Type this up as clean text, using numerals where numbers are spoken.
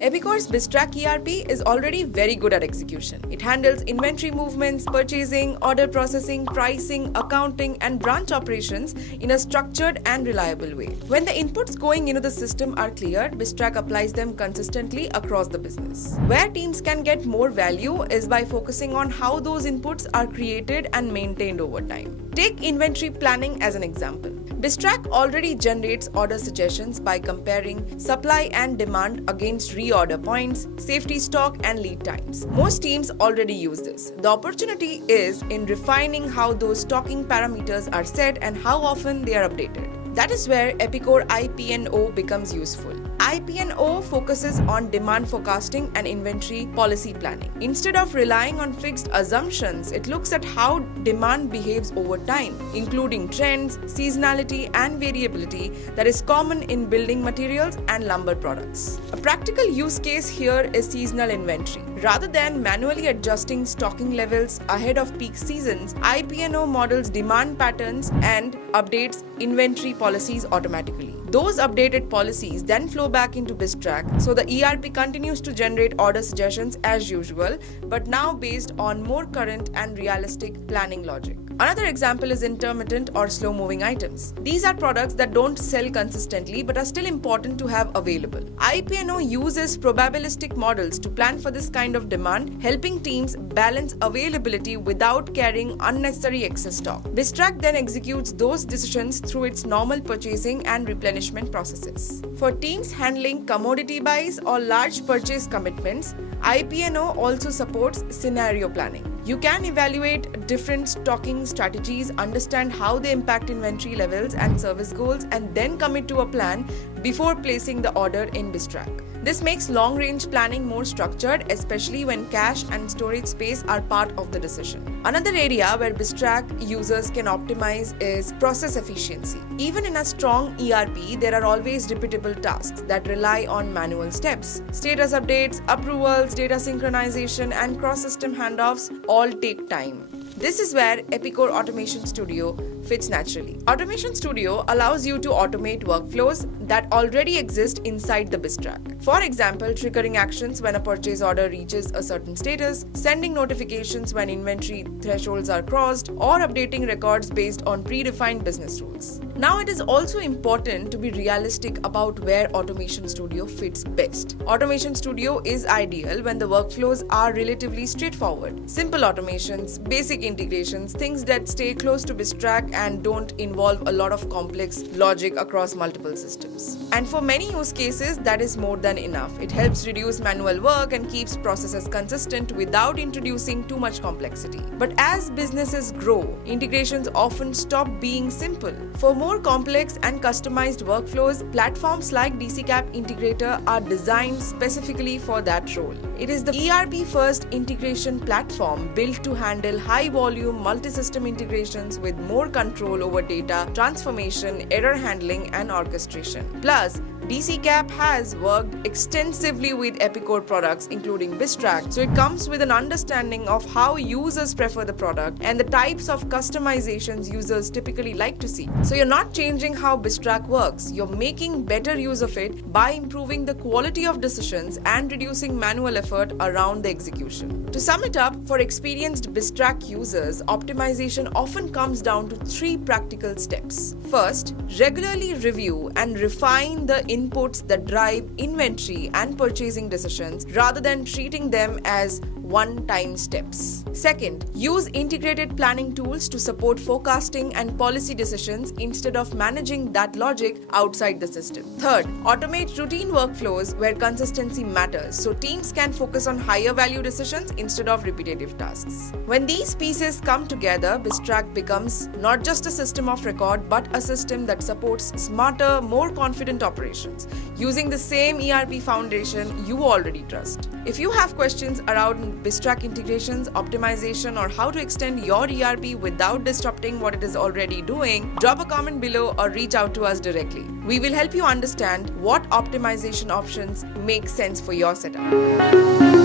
Epicor's BisTrack ERP is already very good at execution. It handles inventory movements, purchasing, order processing, pricing, accounting, and branch operations in a structured and reliable way. When the inputs going into the system are clear, BisTrack applies them consistently across the business. Where teams can get more value is by focusing on how those inputs are created and maintained over time. Take inventory planning as an example. BisTrack already generates order suggestions by comparing supply and demand against reorder points, safety stock, and lead times. Most teams already use this. The opportunity is in refining how those stocking parameters are set and how often they are updated. That is where Epicor IP&O becomes useful. IP&O focuses on demand forecasting and inventory policy planning. Instead of relying on fixed assumptions, it looks at how demand behaves over time, including trends, seasonality, and variability that is common in building materials and lumber products. A practical use case here is seasonal inventory. Rather than manually adjusting stocking levels ahead of peak seasons, IP&O models demand patterns and updates inventory policies automatically. Those updated policies then flow back into BisTrack, so the ERP continues to generate order suggestions as usual, but now based on more current and realistic planning logic. Another example is intermittent or slow-moving items. These are products that don't sell consistently but are still important to have available. IP&O uses probabilistic models to plan for this kind of demand, helping teams balance availability without carrying unnecessary excess stock. BisTrack then executes those decisions through its normal purchasing and replenishment processes. For teams handling commodity buys or large purchase commitments, IP&O also supports scenario planning. You can evaluate different stocking strategies, understand how they impact inventory levels and service goals, and then commit to a plan before placing the order in BisTrack. This makes long-range planning more structured, especially when cash and storage space are part of the decision. Another area where BisTrack users can optimize is process efficiency. Even in a strong ERP, there are always repeatable tasks that rely on manual steps. Status updates, approvals, data synchronization, and cross-system handoffs all take time. This is where Epicor Automation Studio fits naturally. Automation Studio allows you to automate workflows that already exist inside the BisTrack. For example, triggering actions when a purchase order reaches a certain status, sending notifications when inventory thresholds are crossed, or updating records based on predefined business rules. Now, it is also important to be realistic about where Automation Studio fits best. Automation Studio is ideal when the workflows are relatively straightforward. Simple automations, basic integrations, things that stay close to BisTrack and don't involve a lot of complex logic across multiple systems. And for many use cases, that is more than enough. It helps reduce manual work and keeps processes consistent without introducing too much complexity. But as businesses grow, integrations often stop being simple. For more complex and customized workflows, platforms like DCCAP Integrator are designed specifically for that role. It is the ERP-first integration platform built to handle high-volume multi-system integrations with more control over data, transformation, error handling, and orchestration. Plus, DCCAP has worked extensively with Epicor products, including BisTrack, so it comes with an understanding of how users prefer the product and the types of customizations users typically like to see. So you're not changing how BisTrack works, you're making better use of it by improving the quality of decisions and reducing manual effort around the execution. To sum it up, for experienced BisTrack users, optimization often comes down to 3 practical steps. First, regularly review and refine the inputs that drive inventory and purchasing decisions rather than treating them as one-time steps. Second, use integrated planning tools to support forecasting and policy decisions instead of managing that logic outside the system. Third, automate routine workflows where consistency matters so teams can focus on higher value decisions instead of repetitive tasks. When these pieces come together, BisTrack becomes not just a system of record but a system that supports smarter, more confident operations using the same ERP foundation you already trust. If you have questions around BisTrack integrations, optimization, or how to extend your ERP without disrupting what it is already doing, drop a comment below or reach out to us directly. We will help you understand what optimization options make sense for your setup.